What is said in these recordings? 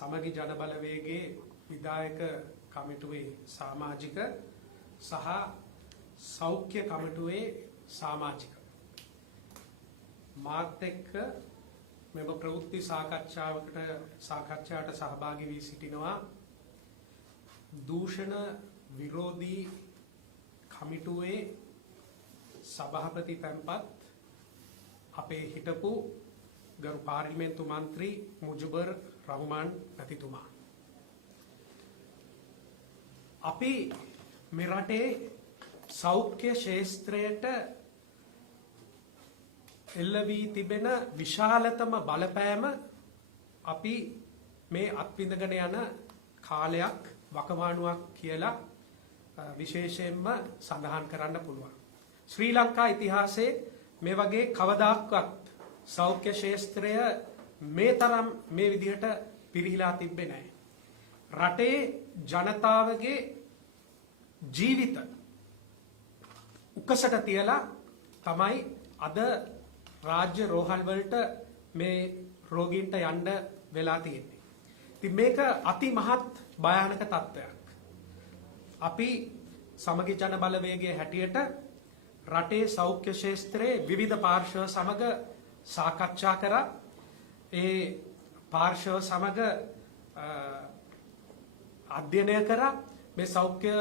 සමගි ජනබලවේගයේ විධායක කමිටුවේ සමාජික සහ සෞඛ්‍ය කමිටුවේ සමාජික මාත් එක්ක මෙම ප්‍රවෘත්ති සාකච්ඡාවට සහභාගී වී සිටිනවා දූෂණ විරෝධී කමිටුවේ සභාපති තැන්පත් අපේ හිටපු ගරු පාර්ලිමේන්තු මන්ත්‍රී මුජිබර් රහුමන් මැතිතුමා. අපි මේ රටේ සෞඛ්‍ය ක්ෂේත්‍රයට එල්ල වී තිබෙන විශාලතම බලපෑම අපි මේ අත්විඳගෙන යන කාලයක් වකවානුවක් කියලා විශේෂයෙන්ම සඳහන් කරන්න පුළුවන්. ශ්‍රී ලංකා ඉතිහාසයේ මේ වගේ කවදාක්වත් සෞඛ්‍ය ක්ෂේත්‍රය මේ තරම් මේ විදිහට පිරිහිලා තිබ්බේ නැහැ. රටේ ජනතාවගේ ජීවිත උකසට තියලා තමයි අද රාජ්‍ය රෝහල් වලට මේ රෝගීන්ට යන්න වෙලා තියෙන්නේ. ඉතින් මේක අති මහත් භයානක තත්ත්වයක්. අපි සමගි ජන බලවේගයේ හැටියට රටේ සෞඛ්‍ය ක්ෂේත්‍රයේ විවිධ පාර්ශ්ව සමග සාකච්ඡා කරා. ඒ පාර්ශ්ව සමග අධ්‍යයනය කරා මේ සෞඛ්‍ය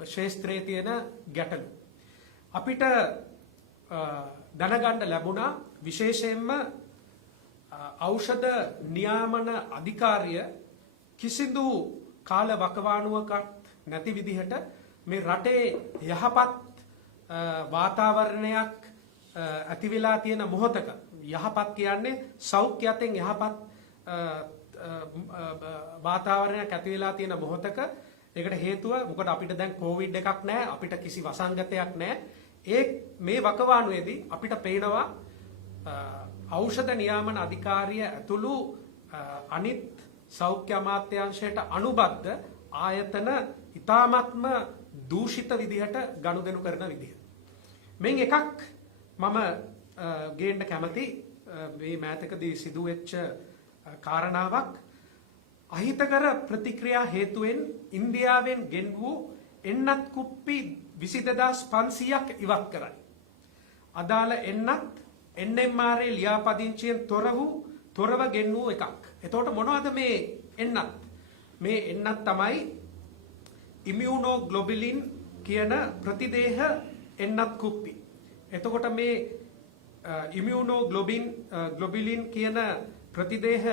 ක්ෂේත්‍රයේ තියෙන ගැටලු. අපිට දැනගන්න ලැබුණා විශේෂයෙන්ම ඖෂධ නියාමන අධිකාරිය කිසිදු කාල වකවානුවකට නැති විදිහට මේ රටේ යහපත් වාතාවරණයක් ඇති වෙලා තියෙන මොහොතක යහපත් කියන්නේ සෞඛ්‍යයෙන් යහපත් වාතාවරණයක් ඇති වෙලා තියෙන මොහොතක ඒකට හේතුව මොකද අපිට දැන් කොවිඩ් එකක් නැහැ අපිට කිසි වසංගතයක් නැහැ මේ වකවානුවේදී අපිට පේනවා ඖෂධ නියාමන අධිකාරිය ඇතුළු අනිත් සෞඛ්‍ය අමාත්‍යාංශයට අනුබද්ධ ආයතන ඉතාමත්ම දූෂිත විදිහට ගනුදෙනු කරන විදිහ. මෙන් එකක් මම ගේන්න කැමති මේ මෑතකදී සිදුවෙච්ච කාරණාවක් අහිතකර ප්‍රතික්‍රියා හේතුවෙන් ඉන්දියාවෙන් ගෙන් වූ එන්නත් කුප්පි 22500ක් ඉවත් කරයි. අදාළ එන්නත් NMR ලියාපදිංචියෙන් තොරව ගෙන් වූ එකක්. එතකොට මොනවද මේ එන්නත්? මේ එන්නත් තමයි ඉමියුනෝග්ලොබිලින් කියන ප්‍රතිදේහ එන්නත් කුප්පි. එතකොට මේ ඉමියුනෝග්ලොබිලින් කියන ප්‍රතිදේහ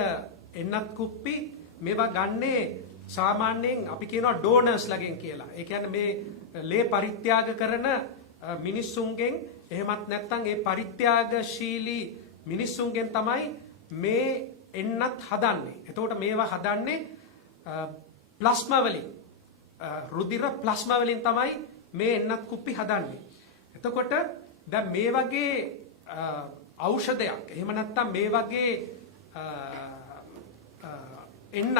එන්නත් කුප්පි මේවා ගන්නේ සාමාන්‍යයෙන් අපි කියනවා ඩෝනර්ස් ලගෙන් කියලා. ඒ කියන්නේ මේ ලේ පරිත්‍යාග කරන මිනිස්සුන්ගෙන් එහෙමත් නැත්නම් ඒ පරිත්‍යාගශීලී මිනිස්සුන්ගෙන් තමයි මේ එන්නත් හදන්නේ. එතකොට මේවා හදන්නේ ප්ලාස්මා වලින් රුධිර ප්ලාස්මා වලින් තමයි මේ එන්නත් කුප්පි හදන්නේ. එතකොට දැන් මේ වගේ ඖෂධයක් එහෙම නැත්නම් මේ වගේ එන්නත්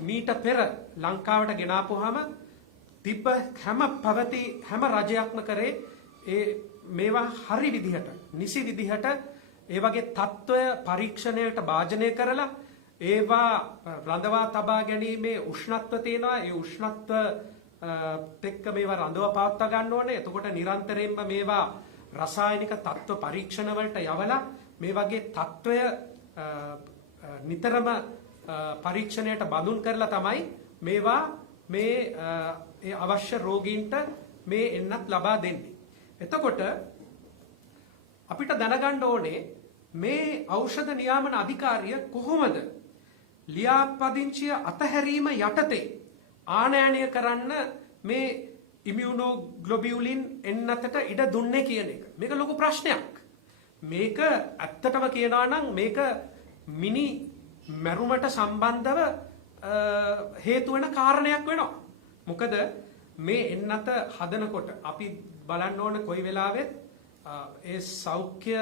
මීට පෙර ලංකාවට ගෙනාපුවාම තිබ්බ හැම රජයක්ම කරේ මේවා හරි විදිහට නිසි විදිහට ඒ වගේ තත්ත්වය පරීක්ෂණයට භාජනය කරලා ඒවා රඳවා තබා ගැනීමේ උෂ්ණත්ව තියෙනවා. ඒ උෂ්ණත්ව එක්ක මේවා රඳවා පවත්වා ගන්න ඕනේ. එතකොට නිරන්තරයෙන්ම මේවා රසායනික තත්ත්ව පරීක්ෂණ වලට යවලා මේ වගේ තත්ත්වය නිතරම පරීක්ෂණයට බඳුන් කරලා තමයි මේවා මේ අවශ්‍ය රෝගීන්ට මේ එන්නත් ලබා දෙන්නේ. එතකොට අපිට දැනගන්න ඕනේ මේ ඖෂධ නියාමන අධිකාරිය කොහොමද ලියාපදිංචිය අතහැරීම යටතේ ආනයනය කරන්න මේ ඉමියුනෝග්ලොබියුලින් එන්නතට ඉඩ දුන්නේ කියන එක. මේක ලොකු ප්‍රශ්නයක්. මේක ඇත්තටම කියනවා නම් මේක මිනි මැරුමට සම්බන්ධව හේතු වෙන කාරණයක් වෙනවා. මොකද මේ එන්නත හදනකොට අපි බලන්න ඕන කොයි වෙලාවෙත් ඒ සෞඛ්‍ය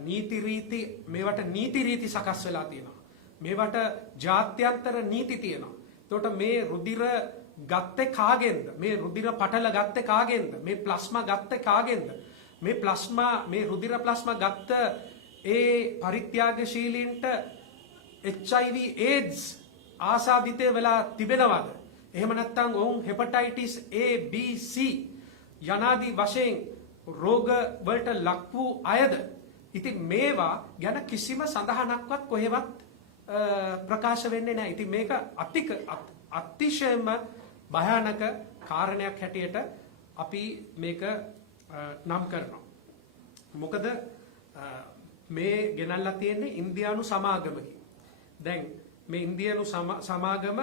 නීති රීති මේවට නීති රීති සකස් වෙලා තියෙනවා. මේවට ජාත්‍යන්තර නීති තියෙනවා. එතකොට මේ රුධිර ගත්තේ කාගෙන්ද? මේ රුධිර පටල ගත්තේ කාගෙන්ද? මේ ප්ලාස්මා ගත්තේ කාගෙන්ද? මේ රුධිර ප්ලාස්මා ගත්ත ඒ පරිත්‍යාගශීලීන්ට HIV AIDS ආසාදිතය වෙලා තිබෙනවද? එහෙම නැත්නම් ඔවුන් හෙපටයිටිස් A B C යනාදී වශයෙන් රෝග වලට ලක් වූ අයද? ඉතින් මේවා ගැන කිසිම සඳහනක්වත් කොහෙවත් ප්‍රකාශ වෙන්නේ නැහැ. ඉතින් මේක අතිශයම භයානක කාරණයක් හැටියට අපි මේක නම් කරනවා. මොකද මේ ගෙනල්ලා තියෙන්නේ ඉන්දියානු සමාගමකින්. දැන් මේ ඉන්දියානු සමාගම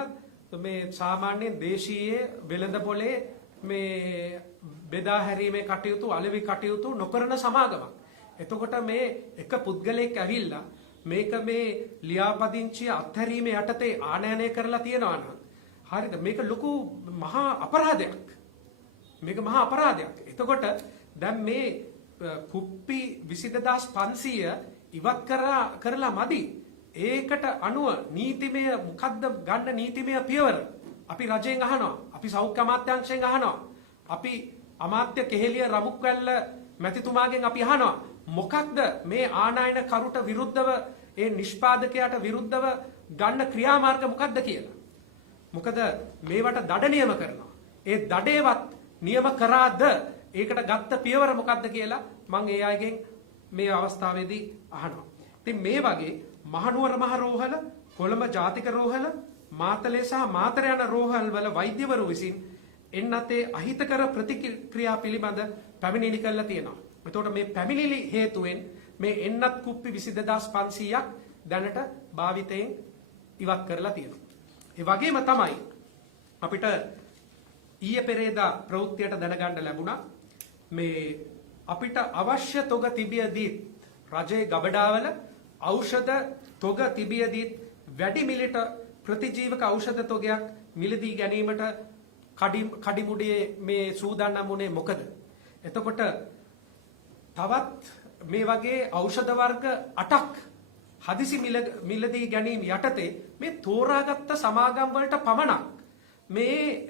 මේ සාමාන්‍ය දේශීය වෙළඳ පොලේ මේ බෙදා හැරීමේ කටයුතු අලෙවි කටයුතු නොකරන සමාගමක්. එතකොට මේ එක පුද්ගලයෙක් ඇවිල්ලා මේක මේ ලියාපදිංචිය අත්හැරීමේ යටතේ ආනයනය කරලා තියෙනවා නම් හරිද? මේක ලොකු මහා අපරාධයක්. මේක මහා අපරාධයක්. එතකොට දැන් මේ කුප්පි 22500 ඉවත් කරලා මදි. ඒකට අනුව නීතිමය මොකද්ද ගන්න නීතිමය පියවර අපි රජයෙන් අහනවා. අපි සෞඛ්‍ය අමාත්‍යාංශයෙන් අහනවා. අපි අමාත්‍ය කෙහෙලිය රමුක්වැල්ල මැතිතුමාගෙන් අපි අහනවා. මොකක්ද මේ ආනයන කරුට විරුද්ධව ඒ නිෂ්පාදකයාට විරුද්ධව ගන්න ක්‍රියාමාර්ග මොකක්ද කියලා. මොකද මේවට දඩ නියම කරනවා. ඒ දඩේවත් නියම කරාද? ඒකට ගත්ත පියවර මොකක්ද කියලා මම ඒ අයගෙන් මේ අවස්ථාවේදී අහනවා. ඉතින් මේ වගේ මහනුවර මහ රෝහල, කොළඹ ජාතික රෝහල, මාතලේ සහ මාතර යන රෝහල් වල වෛද්‍යවරු විසින් එන්නතේ අහිතකර ප්‍රතික්‍රියා පිළිබඳ පැමිණිලි කළා තියෙනවා. එතකොට මේ පැමිණිලි හේතුවෙන් මේ එන්නත් කුප්පි 22500ක් දැනට භාවිතයෙන් ඉවත් කරලා තියෙනවා. ඒ වගේම තමයි අපිට ඊයේ පෙරේදා ප්‍රවෘත්තියට දැනගන්න ලැබුණා මේ අපිට අවශ්‍ය තොග තිබියදී රජයේ ගබඩාවල ඖෂධ තොග තිබියදී වැඩි මිලට ප්‍රතිජීවක ඖෂධ තොගයක් මිලදී ගැනීමට කඩිමුඩියේ මේ සූදානම් වුණේ මොකද? එතකොට තවත් මේ වගේ ඖෂධ වර්ග 8ක් හදිසි මිලදී ගැනීම යටතේ මේ තෝරාගත්ත සමාගම් වලට පමණක් මේ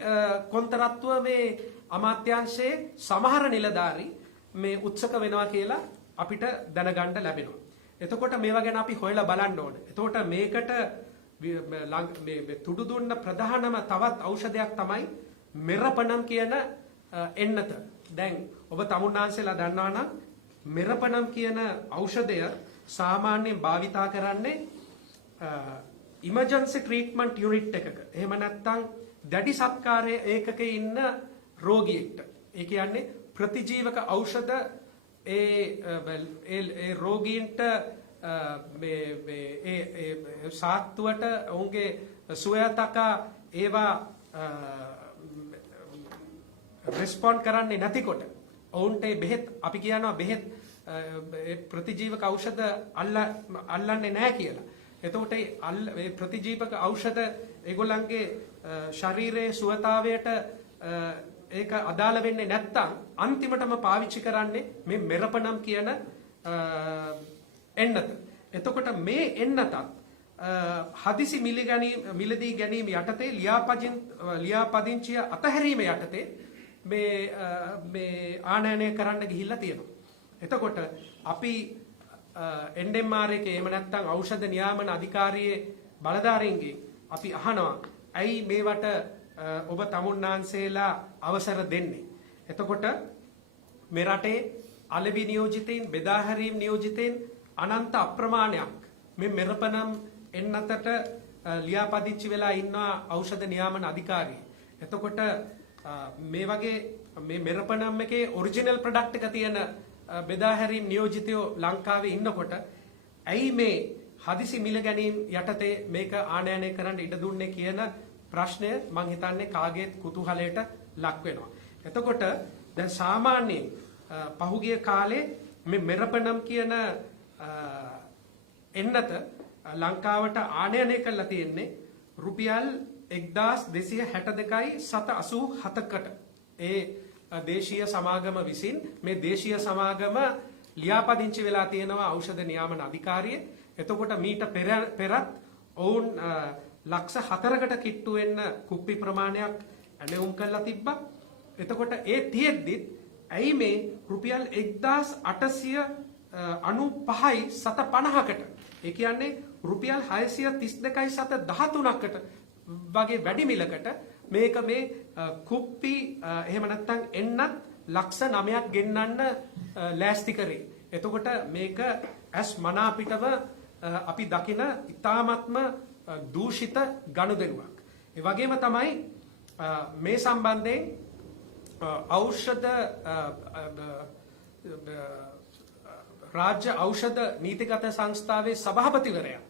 කොන්තරත්ව මේ අමාත්‍යාංශයේ සමහර නිලධාරී මේ උත්සක වෙනවා කියලා අපිට දැනගන්න ලැබෙනවා. එතකොට මේවා ගැන අපි හොයලා බලන්න ඕනේ. එතකොට මේකට මේ තුඩු දුන්න ප්‍රධානම තවත් ඖෂධයක් තමයි මෙරපනම් කියන එන්නත. දැන් ඔබ තමුන්නාන්සේලා දන්නවා නම් මෙරපනම් කියන ඖෂධය සාමාන්‍යයෙන් භාවිතා කරන්නේ ඉමර්ජන්සි ට්‍රීට්මන්ට් යුනිට් එකක. එහෙම නැත්නම් දැඩි සත්කාරයේ ඒකකේ ඉන්න රෝගියෙක්ට. ඒ කියන්නේ ප්‍රතිජීවක ඖෂධ ඒ රෝගීන්ට මේ සාත්තුවට ඔවුන්ගේ සුවයතක ඒවා රෙස්පොන්ඩ් කරන්නේ නැතිකොට ඔවුන්ට බෙහෙත් අපි කියනවා බෙහෙත් ප්‍රතිජීවක ඖෂධ අල්ලන්නේ නැහැ කියලා. එතකොට ඒ ප්‍රතිජීවක ඖෂධ ඒගොල්ලන්ගේ ශරීරයේ සුවතාවයට ඒක අදාළ වෙන්නේ නැත්තම් අන්තිමටම පාවිච්චි කරන්නේ මේ මෙරපනම් කියන එන්නත. එතකොට මේ එන්නතත් හදිසි මිලදී ගැනීම යටතේ ලියාපදිංචිය අතහැරීම යටතේ මේ ආනයනය කරන්න ගිහිල්ලා තියෙනවා. එතකොට අපි NMR එකේ එහෙම නැත්නම් ඖෂධ නියාමන අධිකාරියේ බලධාරීන්ගේ අපි අහනවා ඇයි මේවට ඔබ තමුන්නාන්සේලා අවසර දෙන්නේ? එතකොට මේ රටේ අලෙවි නියෝජිතයින් බෙදා හැරීම් නියෝජිතයින් අනන්ත අප්‍රමාණයක් මේ මෙරපනම් එන්නතට ලියාපදිංචි වෙලා ඉන්නවා ඖෂධ නියාමන අධිකාරිය. එතකොට මේ වගේ මේ මෙරපනම් එකේ ඔරිජිනල් ප්‍රොඩක්ට් එක තියෙන බෙදා හැරීම් නියෝජිතයෝ ලංකාවේ ඉන්නකොට ඇයි මේ හදිසි මිල ගැනීම යටතේ මේක ආනයනය කරන්න ඉඩ දුන්නේ කියන ප්‍රශ්නය මම හිතන්නේ කාගේත් කුතුහලයට ලක් වෙනවා. එතකොට දැන් සාමාන්‍යයෙන් පහුගිය කාලේ මේ මෙරපනම් කියන එන්නත ලංකාවට ආනයනය කරලා තියෙන්නේ රුපියල් 1262.787කට. ඒ දේශීය සමාගම විසින් මේ දේශීය සමාගම ලියාපදිංචි වෙලා තියෙනවා ඖෂධ නියාමන අධිකාරියේ. එතකොට මීට පෙරත් ඔවුන් ලක්ෂ 4කට කිට්ටු වෙන්න කුප්පි ප්‍රමාණයක් ඇණවුම් කරලා තිබ්බා. එතකොට ඒ තියෙද්දිත් ඇයි මේ රුපියල් 1895.750කට ඒ කියන්නේ රුපියල් 632.13කට වගේ වැඩි මිලකට මේක මේ කුප්පි එහෙම නැත්නම් එන්නත් ලක්ෂ 9ක් ගෙන්නන්න ලෑස්ති කරේ. එතකොට මේක ඇස් මනාපිටව අපි දකින ඉතාමත්ම දූෂිත ගනුදෙනුවක්. ඒ වගේම තමයි මේ සම්බන්ධයෙන් ඖෂධ රාජ්‍ය ඖෂධ නීතිගත සංස්ථාවේ සභාපතිවරයා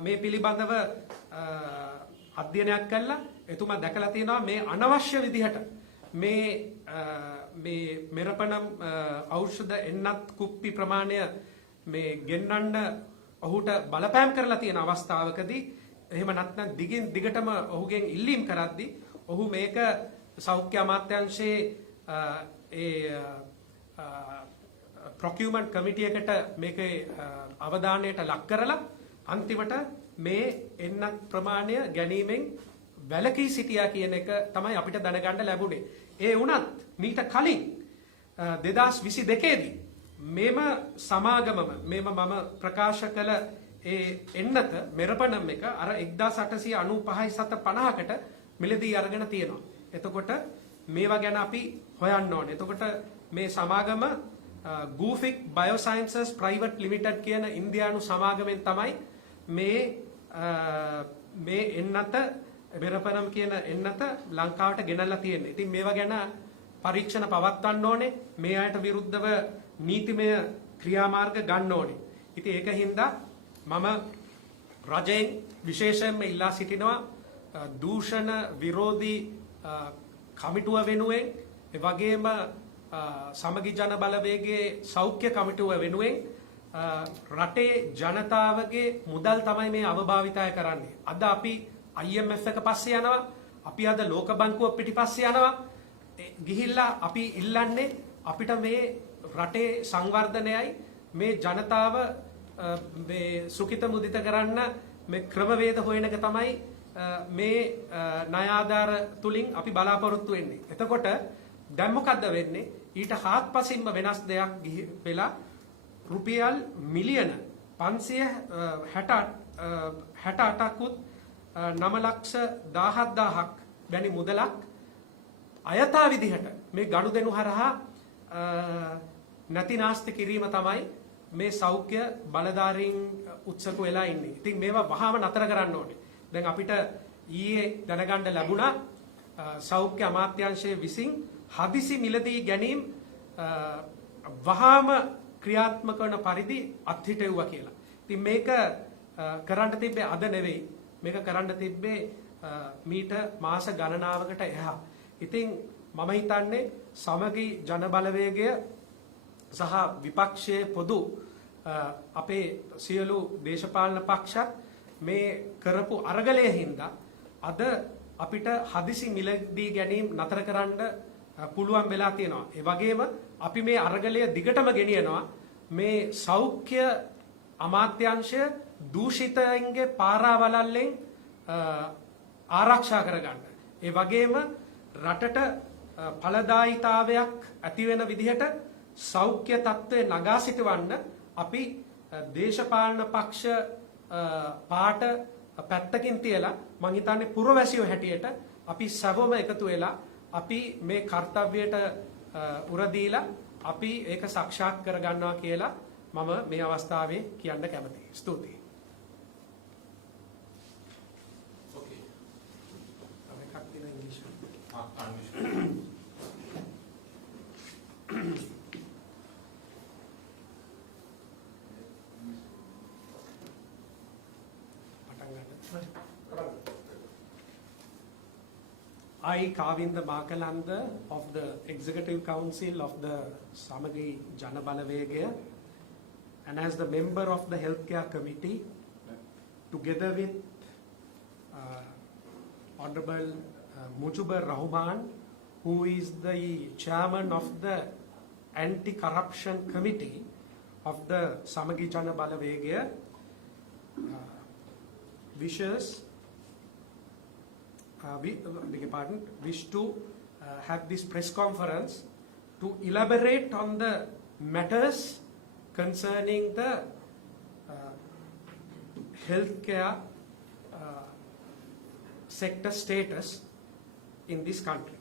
මේ පිළිබඳව අධ්‍යයනයක් කළා. එතුමා දැකලා තියෙනවා මේ අනවශ්‍ය විදිහට මේ මෙරපණ ඖෂධ එන්නත් කුප්පි ප්‍රමාණය මේ ගෙන්නන්න ඔහුට බලපෑම් කරලා තියෙන අවස්ථාවකදී එහෙම නැත්නම් දිගින් දිගටම ඔහුගෙන් ඉල්ලීම් කරද්දී ඔහු මේක සෞඛ්‍ය අමාත්‍යාංශයේ procurement committee එකට මේකේ අවධානයට ලක් කරලා අන්තිමට මේ එන්නත් ප්‍රමාණය ගැනීමෙන් වැළකී සිටියා කියන එක තමයි අපිට දැනගන්න ලැබුණේ. ඒ වුණත් මීට කලින් 2022 දී මේම සමාගමම මම ප්‍රකාශ කළ ඒ එන්නත මෙරපණම් එක අර 1895.50කට මිලදී අරගෙන තියෙනවා. එතකොට මේවා ගැන අපි හොයන්න ඕනේ. එතකොට මේ සමාගම Gufic Biosciences Private Limited කියන ඉන්දියානු සමාගමෙන් තමයි මේ එන්නත මෙරපණම් කියන එන්නත ලංකාවට ගෙනල්ලා තියෙන්නේ. ඉතින් මේවා ගැන පරීක්ෂණ පවත්වන්න ඕනේ. මේ අයට විරුද්ධව නීතිමය ක්‍රියාමාර්ග ගන්න ඕනේ. ඉතින් ඒක හින්දා මම රජයෙන් විශේෂයෙන්ම ඉල්ලා සිටිනවා දූෂණ විරෝධී කමිටුව වෙනුවෙන් ඒ වගේම සමගි ජන බලවේගයේ සෞඛ්‍ය කමිටුව වෙනුවෙන් රටේ ජනතාවගේ මුදල් තමයි මේ අවභාවිතය කරන්නේ. අද අපි IMF එක පස්සේ යනවා. අපි අද ලෝක බැංකුව පිටිපස්සේ යනවා. ගිහිල්ලා අපි ඉල්ලන්නේ අපිට මේ රටේ සංවර්ධනයයි මේ ජනතාව මේ සුඛිත මුදිත කරන්න මේ ක්‍රමවේද හොයන එක තමයි මේ ණය ආධාර තුලින් අපි බලාපොරොත්තු වෙන්නේ. එතකොට දැන් මොකද්ද වෙන්නේ? ඊට හාත්පසින්ම වෙනස් දෙයක් වෙලා රුපියල් මිලියන 568කුත් 9,17,000ක් වැනි මුදලක් අයථා විදිහට මේ ගනුදෙනු හරහා නැතිනාස්ති කිරීම තමයි මේ සෞඛ්‍ය බලධාරීන් උත්සක වෙලා ඉන්නේ. ඉතින් මේවා වහාම නතර කරන්න ඕනේ. දැන් අපිට ඊයේ දැනගන්න ලැබුණා සෞඛ්‍ය අමාත්‍යාංශයේ විසින් හදිසි මිලදී ගැනීම වහාම ක්‍රියාත්මක වන පරිදි අත්හිටෙව්වා කියලා. ඉතින් මේක කරන්න තිබ්බේ අද නෙවෙයි. මේක කරන්න තිබ්බේ මීට මාස ගණනාවකට එහා. ඉතින් මම හිතන්නේ සමගි ජන බලවේගය සහ විපක්ෂයේ පොදු අපේ සියලු දේශපාලන පක්ෂත් මේ කරපු අරගලයේ හින්දා අද අපිට හදිසි මිලදී ගැනීම නතර කරන්න පුළුවන් වෙලා තියෙනවා. ඒ වගේම අපි මේ අරගලය දිගටම ගෙනියනවා මේ සෞඛ්‍ය අමාත්‍යාංශය දූෂිතයින්ගේ පාරාවලල්ලෙන් ආරක්ෂා කරගන්න. ඒ වගේම රටට ඵලදායීතාවයක් ඇති වෙන විදිහට සෞඛ්‍ය තත්ත්වය නගා සිටවන්න අපි දේශපාලන පක්ෂ පාට පැත්තකින් තියලා මං හිතන්නේ පුරවැසියෝ හැටියට අපි සවම එකතු වෙලා අපි මේ කාර්යයට උර දීලා අපි ඒක සාක්ෂාත් කර ගන්නවා කියලා මම මේ අවස්ථාවේ කියන්න කැමතියි. ස්තුතියි. Okay. එකක් දින ඉංග්‍රීසි. I, Kavinda Makalanda of the Executive Council of the Samagi Jana Balavegaya, and as the member of the Healthcare Committee, together with Honorable Mujibar Rahuman, who is the chairman of the Anti-Corruption Committee of the Samagi Jana Balavegaya, wish to have this press conference to elaborate on the matters concerning the healthcare sector status in this country.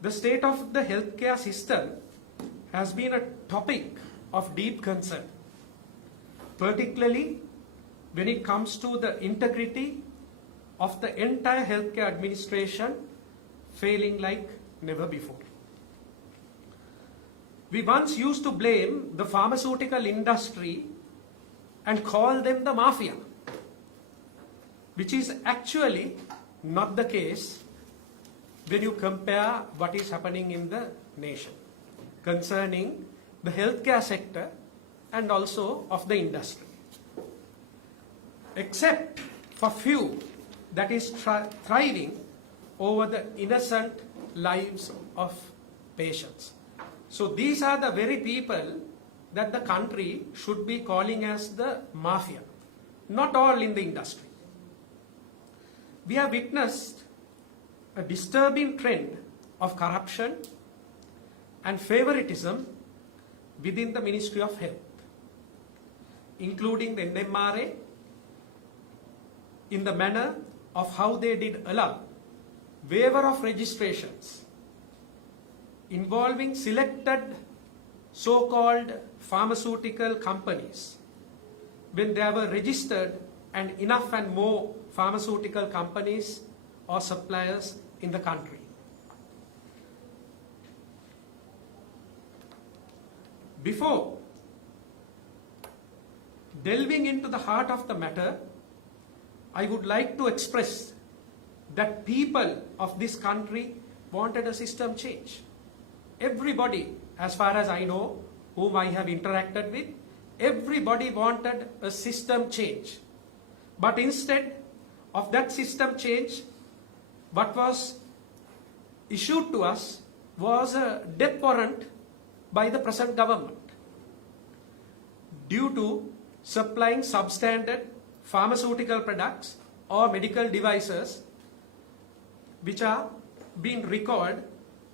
The state of the healthcare system has been a topic of deep concern, particularly when it comes to the integrity of the entire healthcare administration failing like never before. We once used to blame the pharmaceutical industry and call them the mafia, which is actually not the case when you compare what is happening in the nation concerning the healthcare sector and also of the industry. Except for few that is thriving over the innocent lives of patients. So these are the very people that the country should be calling as the mafia, not all in the industry. We have witnessed a disturbing trend of corruption and favoritism within the Ministry of Health, including the NMRA, in the manner of how they did allow waiver of registrations involving selected so-called pharmaceutical companies when there were registered and enough and more pharmaceutical companies or suppliers in the country. Before delving into the heart of the matter, I would like to express that people of this country wanted a system change. Everybody, as far as I know, whom I have interacted with, everybody wanted a system change. But instead of that system change, what was issued to us was a death warrant by the present government due to supplying substandard pharmaceutical products or medical devices which are being recalled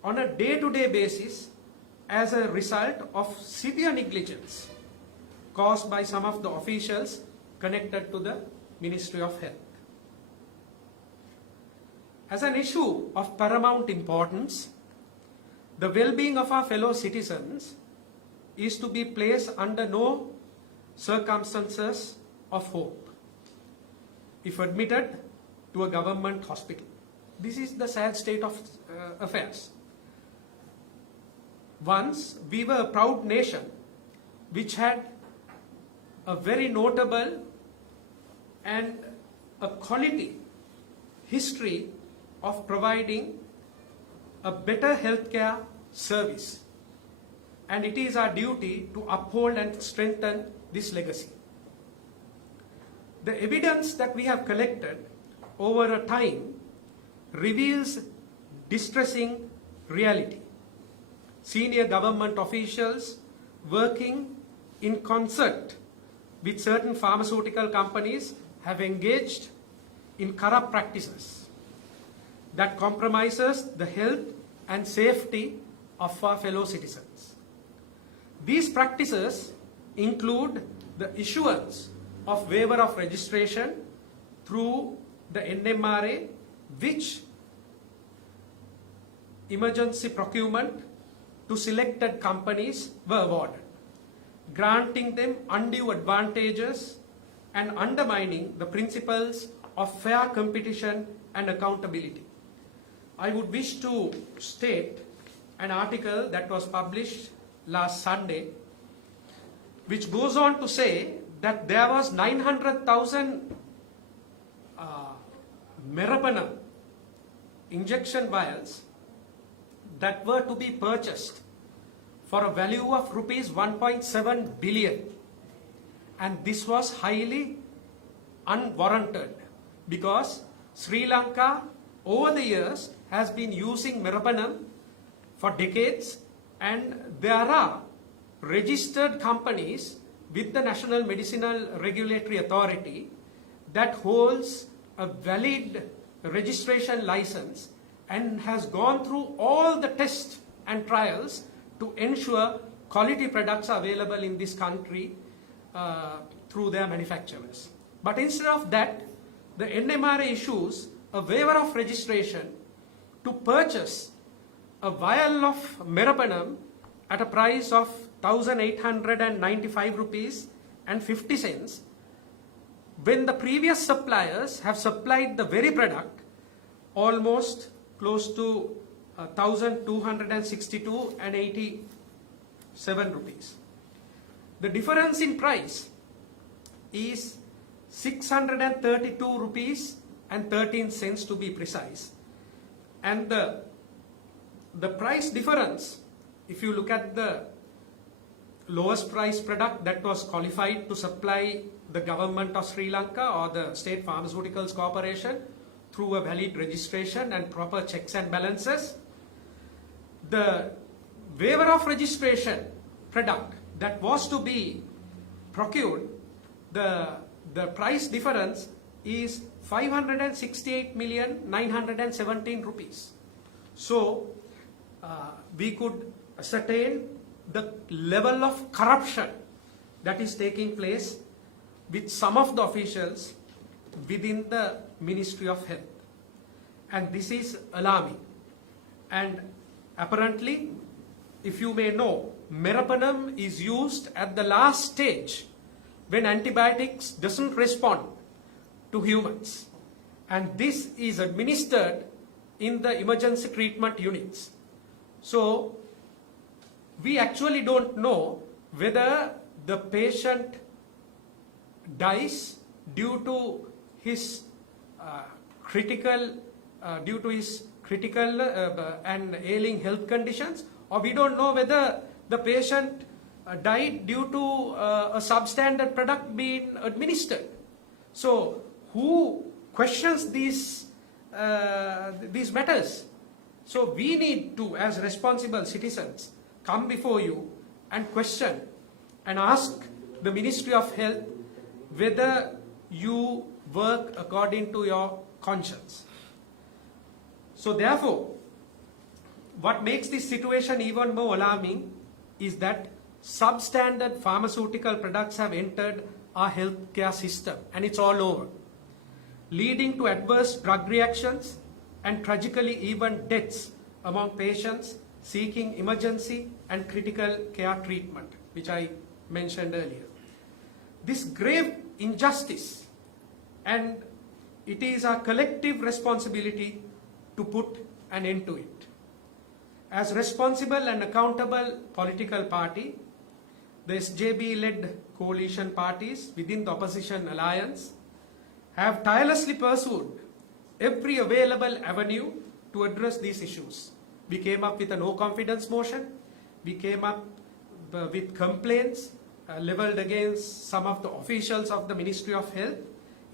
on a day-to-day basis as a result of severe negligence caused by some of the officials connected to the Ministry of Health. As an issue of paramount importance, the well-being of our fellow citizens is to be placed under no circumstances of hope if admitted to a government hospital. This is the sad state of affairs. Once we were a proud nation which had a very notable and a quality history of providing a better healthcare service, and it is our duty to uphold and strengthen this legacy. The evidence that we have collected over a time reveals distressing reality. Senior government officials working in concert with certain pharmaceutical companies have engaged in corrupt practices that compromises the health and safety of our fellow citizens. These practices include the issuance of waiver of registration through the NMRA, which emergency procurement to selected companies were awarded, granting them undue advantages and undermining the principles of fair competition and accountability. I would wish to state an article that was published last Sunday, which goes on to say that there was 900,000 meropenem injection vials that were to be purchased for a value of rupees 1.7 billion, and this was highly unwarranted because Sri Lanka over the years has been using meropenem for decades, and there are registered companies with the National Medicinal Regulatory Authority that holds a valid registration license and has gone through all the tests and trials to ensure quality products are available in this country through their manufacturers. But instead of that, the NMRA issues a waiver of registration to purchase a vial of meropenem at a price of 1,895 rupees and 50 cents, when the previous suppliers have supplied the very product almost close to 1,262 and 87 rupees. The difference in price is 632 rupees and 13 cents to be precise. And the price difference, if you look at the lowest price product that was qualified to supply the government of Sri Lanka or the State Pharmaceuticals Corporation through a valid registration and proper checks and balances, the waiver of registration product that was to be procured, the price difference is 568,917 rupees. So we could ascertain the level of corruption that is taking place with some of the officials within the Ministry of Health. And this is alarming. And apparently, if you may know, meropenem is used at the last stage when antibiotics doesn't respond to humans. And this is administered in the emergency treatment units. So we actually don't know whether the patient dies due to his critical and ailing health conditions, or we don't know whether the patient died due to a substandard product being administered. So who questions these matters? So we need to, as responsible citizens, come before you and question and ask the Ministry of Health whether you work according to your conscience. So therefore, what makes this situation even more alarming is that substandard pharmaceutical products have entered our healthcare system, and it's all over, leading to adverse drug reactions and tragically even deaths among patients seeking emergency and critical care treatment, which I mentioned earlier. This grave injustice, and it is our collective responsibility to put an end to it. As responsible and accountable political party, the SJB-led coalition parties within the opposition alliance have tirelessly pursued every available avenue to address these issues. We came up with a no confidence motion. We came up with complaints leveled against some of the officials of the Ministry of Health,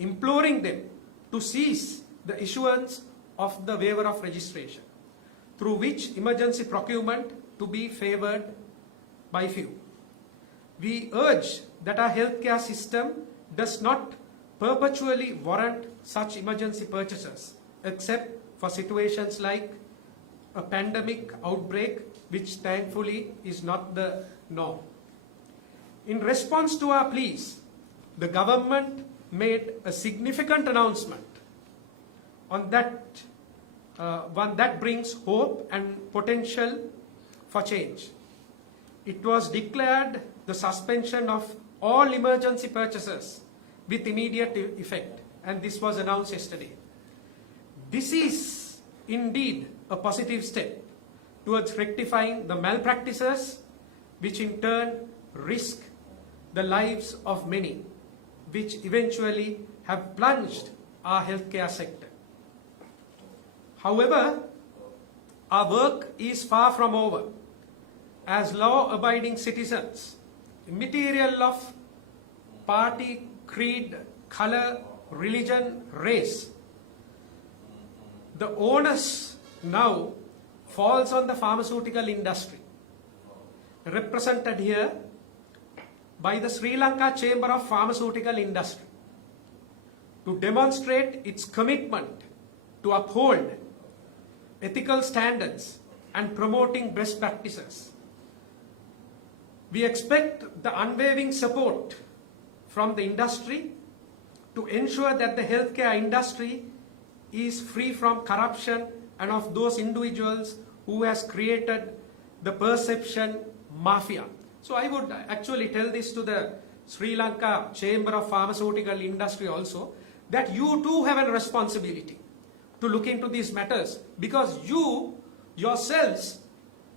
imploring them to cease the issuance of the waiver of registration, through which emergency procurement to be favored by few. We urge that our healthcare system does not perpetually warrant such emergency purchases, except for situations like a pandemic outbreak, which thankfully is not the norm. In response to our pleas, the government made a significant announcement on that one that brings hope and potential for change. It was declared the suspension of all emergency purchases with immediate effect, and this was announced yesterday. This is indeed a positive step towards rectifying the malpractices, which in turn risk the lives of many, which eventually have plunged our healthcare sector. However, our work is far from over. As law-abiding citizens, immaterial of party, creed, color, religion, race, the onus now falls on the pharmaceutical industry, represented here by the Sri Lanka Chamber of Pharmaceutical Industry, to demonstrate its commitment to uphold ethical standards and promoting best practices. We expect the unwavering support from the industry to ensure that the healthcare industry is free from corruption and of those individuals who has created the perception mafia. So I would actually tell this to the Sri Lanka Chamber of Pharmaceutical Industry also, that you too have a responsibility to look into these matters, because you yourselves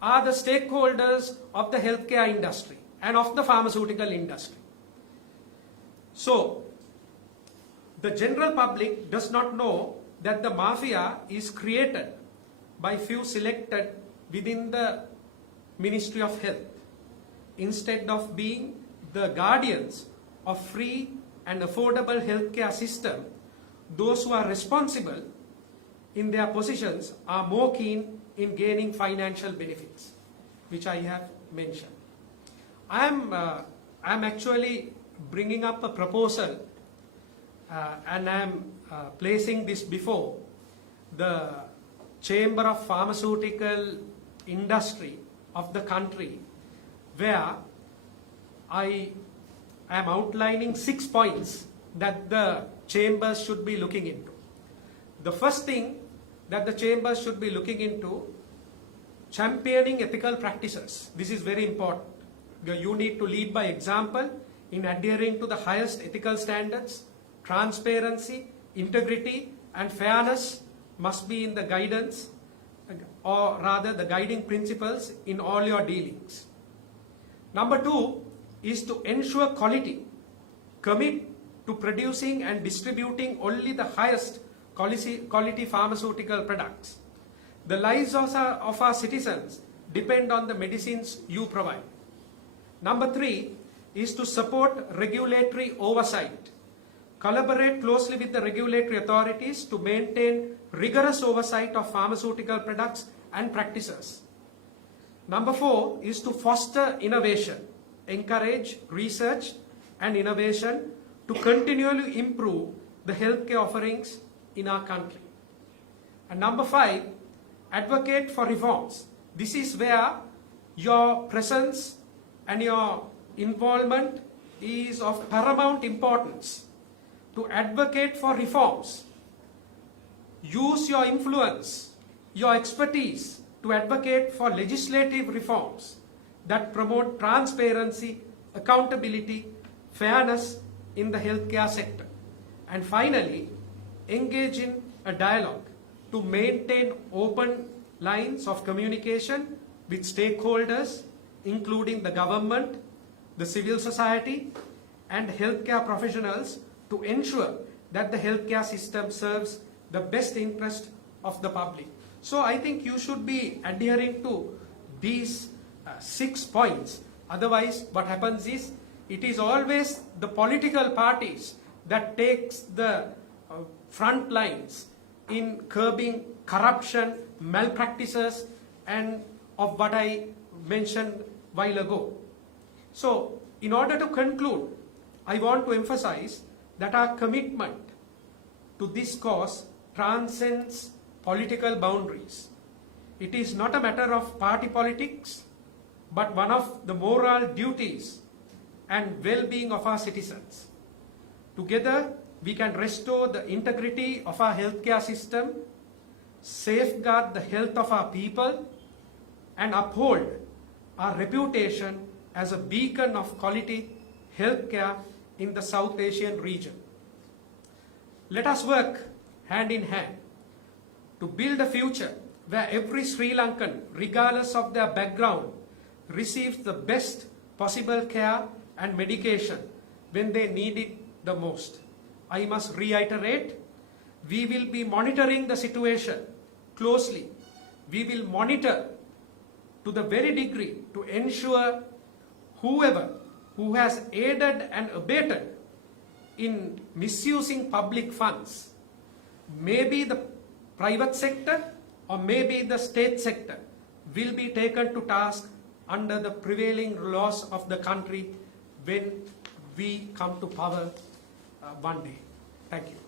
are the stakeholders of the healthcare industry and of the pharmaceutical industry. So the general public does not know that the mafia is created by few selected within the Ministry of Health, instead of being the guardians of free and affordable healthcare system. Those who are responsible in their positions are more keen in gaining financial benefits, which I have mentioned. I am actually bringing up a proposal and I am placing this before the Chamber of Pharmaceutical Industry of the country, where I am outlining 6 points that the chambers should be looking into. The first thing that the chambers should be looking into, championing ethical practices. This is very important. You need to lead by example in adhering to the highest ethical standards. Transparency, integrity and fairness must be in the guidance, or rather the guiding principles in all your dealings. Number 2 is to ensure quality. Commit to producing and distributing only the highest quality pharmaceutical products. The lives of our citizens depend on the medicines you provide. Number 3 is to support regulatory oversight. Collaborate closely with the regulatory authorities to maintain rigorous oversight of pharmaceutical products and practices. Number 4 is to foster innovation. Encourage research and innovation to continually improve the healthcare offerings in our country. And number 5, advocate for reforms. This is where your presence and your involvement is of paramount importance. To advocate for reforms, use your influence, your expertise to advocate for legislative reforms that promote transparency, accountability, fairness in the healthcare sector. And finally, engage in a dialogue to maintain open lines of communication with stakeholders, including the government, the civil society, and healthcare professionals, to ensure that the healthcare system serves the best interest of the public. So I think you should be adhering to these 6 points. Otherwise, what happens is, it is always the political parties that takes the front lines in curbing corruption, malpractices, and of what I mentioned while ago. So, in order to conclude, I want to emphasize that our commitment to this cause transcends political boundaries. It is not a matter of party politics, but one of the moral duties and well-being of our citizens. Together, we can restore the integrity of our healthcare system, safeguard the health of our people, and uphold our reputation as a beacon of quality healthcare in the South Asian region. Let us work hand in hand to build a future where every Sri Lankan, regardless of their background, receives the best possible care and medication when they need it the most. I must reiterate, we will be monitoring the situation closely. We will monitor to the very degree to ensure whoever who has aided and abetted in misusing public funds, maybe the private sector or maybe the state sector, will be taken to task under the prevailing laws of the country when we come to power one day. Thank you.